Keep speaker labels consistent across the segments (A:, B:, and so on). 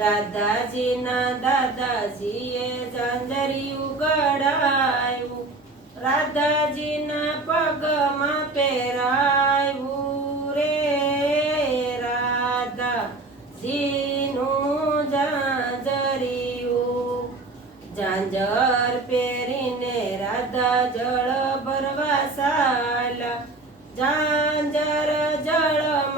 A: રાધાજીના દાદાજીએ જાંજરિયું ગળાયું રાધાજીના પગમાં પહેરાયું રે. રાધાજીનું જાંજરિયું ઝાંઝર પહેરીને રાધા જળ ભરવા સાલા. ઝાંઝર જળમાં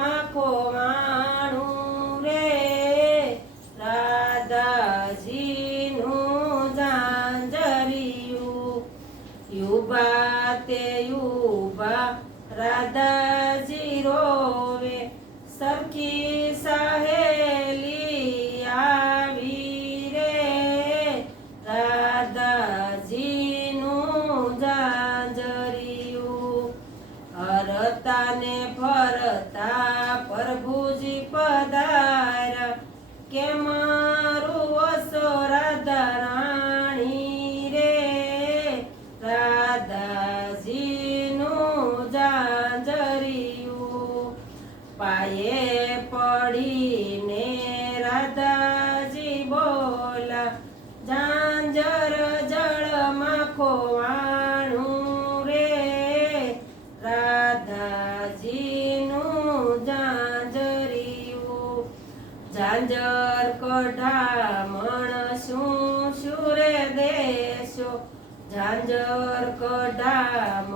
A: તે યુબા રાધાજી રોવે, સરખી સહેલી આવી રે. રાધાજીનું જાંજરિયું હરતાને ફરતા પ્રભુજી પધાર્યા. કે પડીને રાધાજી બોલા જાંજર જળમાં ખોવાણું રે, રાધાજીનું ઝાંઝરિયું. ઝાંઝર કઢામણ શું શું રે દેશો, ઝાંઝર કઢામણ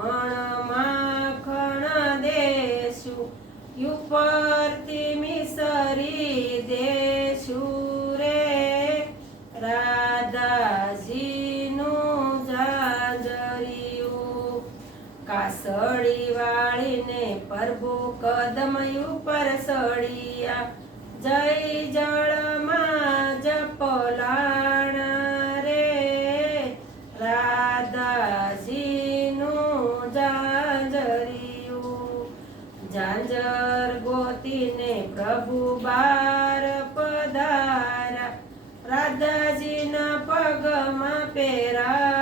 A: કાસળી વાળીને પ્રભુ કદમ ઉપર સળિયા. જય જળમાં જપલાણ રે, રાધાજીનું જાંજરિયું જાંજર ગોતીને પ્રભુ બાર પધારા. રાધાજીના પગમાં પહેરાયું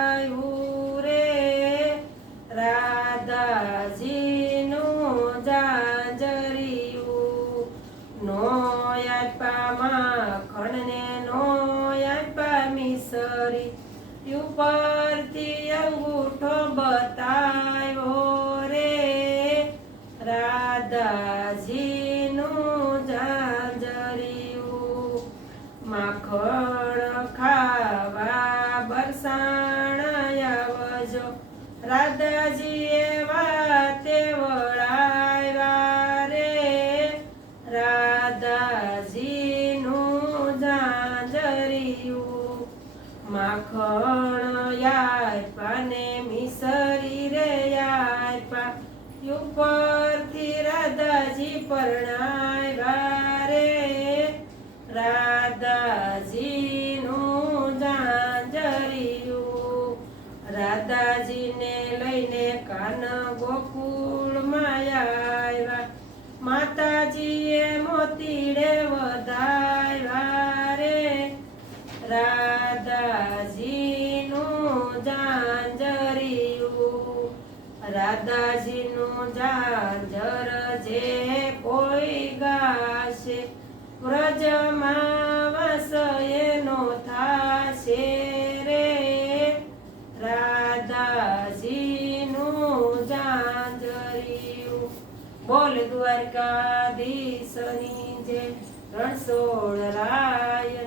A: રાધાજીનું જાંજરિયું. નોયાપા ખણને નોયાપા મિસરી. ઉપરથી અંગૂઠો બતાવ્યો રે. રાધાજીનું જાંજરિયું. જાંજરિયું માખણ યાયપા ને મિસરી રે યાયપા ઉપરથી રાધાજી પરણાવ્યા રે. રાધાજીનું જાંજરિયું રાધાજીને લઈને કાન ગોકુળ માયા માતાજીએ રાધાજીનું જાંજરિયું રાધાજીનું જાંજર જે કોઈ ગાશે, વ્રજમાં વાસ એનો થાશે રે. રાધાજીનું જાંજરિયું બોલ દ્વારકાધીશની જે રણછોડ રાય